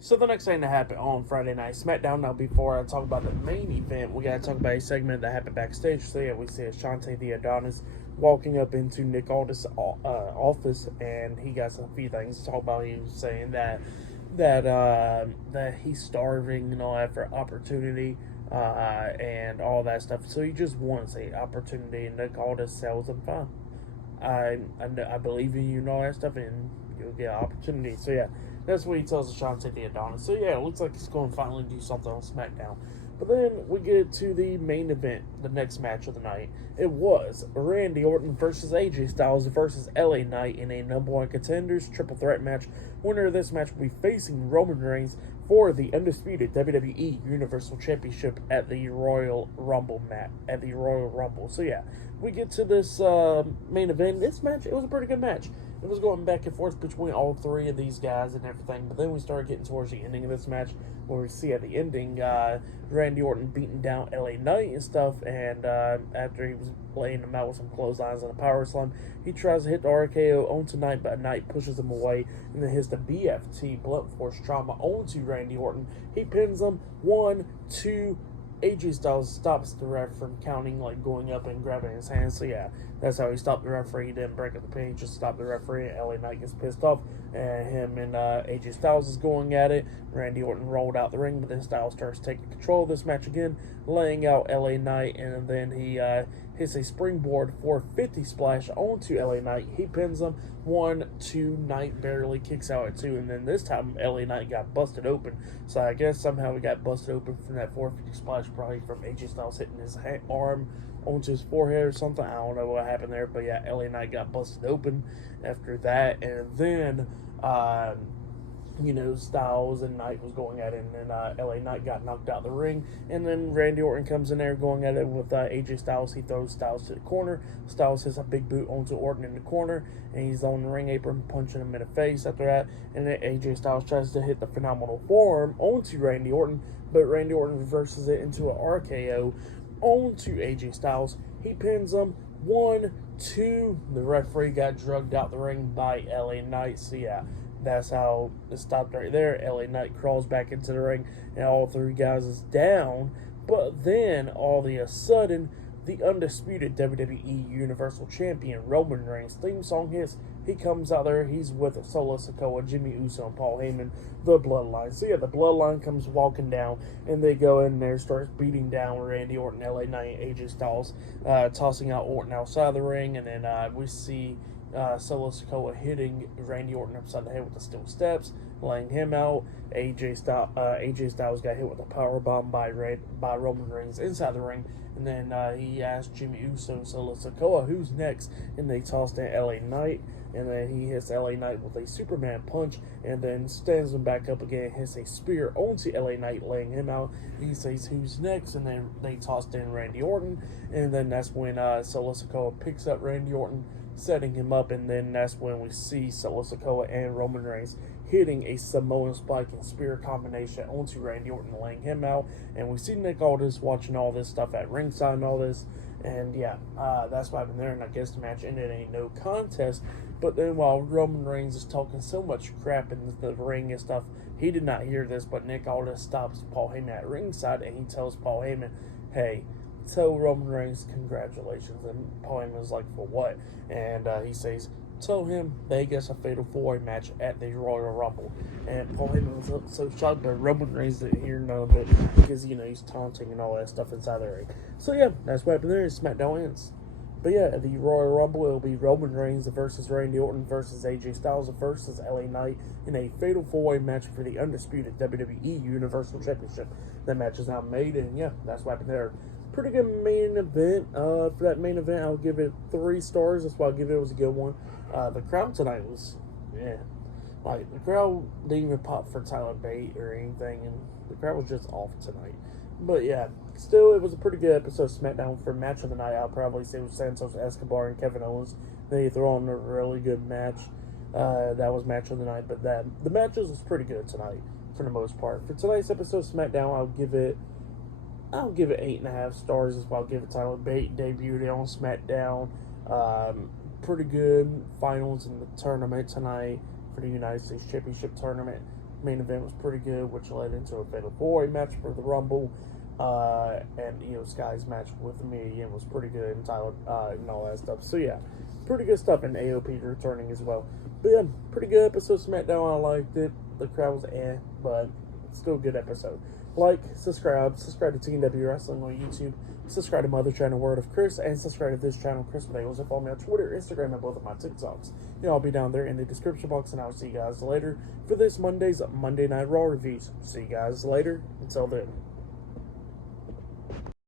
So the next thing that happened on Friday Night SmackDown. Now, before I talk about the main event, we gotta talk about a segment that happened backstage. So yeah, we see Ashante the Adonis walking up into Nick Aldis' office, and he got a few things to talk about. He was saying that he's starving and all that for opportunity, and all that stuff. So he just wants a opportunity, and Nick Aldis tells him, "Fine, I believe in you and all that stuff, and you'll get an opportunity." So yeah, that's what he tells Ashante the Adonis. So yeah, it looks like he's going to finally do something on SmackDown. But then we get to the main event, the next match of the night. It was Randy Orton versus AJ Styles versus LA Knight in a number one contenders triple threat match. Winner of this match will be facing Roman Reigns for the undisputed WWE Universal Championship at the Royal Rumble So yeah, we get to this main event. This match, it was a pretty good match. It was going back and forth between all three of these guys and everything, but then we started getting towards the ending of this match, where we see at the ending Randy Orton beating down LA Knight and stuff, and after he was laying him out with some clotheslines and a power slam, he tries to hit the RKO onto Knight, but Knight pushes him away, and then hits the BFT, blunt force trauma, onto Randy Orton. He pins him, 1, 2, AJ Styles stops the ref from counting, like going up and grabbing his hand. So yeah, that's how he stopped the referee. He didn't break up the pin, he just stopped the referee. LA Knight gets pissed off, and him and AJ Styles is going at it. Randy Orton rolled out the ring, but then Styles starts taking control of this match again, laying out LA Knight, and then he hits a springboard 450 splash onto LA Knight. He pins him, 1, 2, Knight barely kicks out at 2, and then this time LA Knight got busted open. So I guess somehow he got busted open from that 450 splash, probably from AJ Styles hitting his arm onto his forehead or something. I don't know what happened there, but yeah, LA Knight got busted open after that, and then Styles and Knight was going at it, and then LA Knight got knocked out of the ring, and then Randy Orton comes in there going at it with AJ Styles. He throws Styles to the corner. Styles hits a big boot onto Orton in the corner, and he's on the ring apron punching him in the face after that, and then AJ Styles tries to hit the phenomenal forearm onto Randy Orton, but Randy Orton reverses it into an RKO onto AJ Styles. He pins him, 1, 2. The referee got drugged out the ring by LA Knight. So yeah, that's how it stopped right there. LA Knight crawls back into the ring, and all three guys is down. But then, all of a sudden, the undisputed WWE Universal Champion Roman Reigns theme song hits. He comes out there. He's with Solo Sikoa, Jimmy Uso, and Paul Heyman, the Bloodline. So yeah, the Bloodline comes walking down, and they go in there, starts beating down Randy Orton, LA Knight, AJ Styles, tossing out Orton outside the ring, and then we see Solo Sikoa hitting Randy Orton upside the head with the steel steps, laying him out. AJ Styles got hit with a power bomb by Roman Reigns inside the ring, and then he asked Jimmy Uso, Solo Sikoa, who's next, and they tossed in LA Knight, and then he hits LA Knight with a Superman punch, and then stands him back up again, hits a spear onto LA Knight, laying him out. He says, who's next? And then they tossed in Randy Orton, and then that's when Solo Sikoa picks up Randy Orton, setting him up, and then that's when we see Solo Sikoa and Roman Reigns hitting a Samoan spike and spear combination onto Randy Orton, laying him out. And we see Nick Aldis watching all this stuff at ringside and all this, and yeah, that's what happened there. And I guess the match ended in a no contest. But then while Roman Reigns is talking so much crap in the ring and stuff, he did not hear this, but Nick Aldis stops Paul Heyman at ringside, and he tells Paul Heyman, hey, tell Roman Reigns congratulations. And Paul Heyman was like, for what? And he says, tell him they get a fatal four-way match at the Royal Rumble. And Paul Heyman was so shocked, but Roman Reigns didn't hear none of it, because he's taunting and all that stuff inside the ring. So yeah, that's what happened there. SmackDown ends. But yeah, at the Royal Rumble, it'll be Roman Reigns versus Randy Orton versus AJ Styles versus LA Knight in a fatal four-way match for the undisputed WWE Universal Championship. That match is now made, and yeah, that's what happened there. Pretty good main event. For that main event, I'll give it 3 stars. That's why I'll give it. It was a good one. The crowd tonight was, like, the crowd didn't even pop for Tyler Bate or anything, and the crowd was just off tonight. But yeah, still, it was a pretty good episode of SmackDown. For match of the night, I'll probably say it was Santos Escobar and Kevin Owens. They threw on a really good match. That was match of the night, but the matches was pretty good tonight for the most part. For tonight's episode of SmackDown, I'll give it 8.5 stars. Is what I'll give it. Tyler Bate debuted on SmackDown. Pretty good finals in the tournament tonight for the United States Championship tournament. Main event was pretty good, which led into a Fatal 4-Way match for the Rumble. And Sky's match with Mia Yim was pretty good, and Tyler and all that stuff. So yeah, pretty good stuff, and AOP returning as well. But yeah, pretty good episode of SmackDown. I liked it. The crowd was but still a good episode. Like, subscribe to TNW Wrestling on YouTube. Subscribe to my other channel, Word of Chris, and subscribe to this channel, Chris Bagels, and follow me on Twitter, Instagram, and both of my TikToks. I'll be down there in the description box, and I'll see you guys later for this Monday's Monday Night Raw reviews. See you guys later. Until then.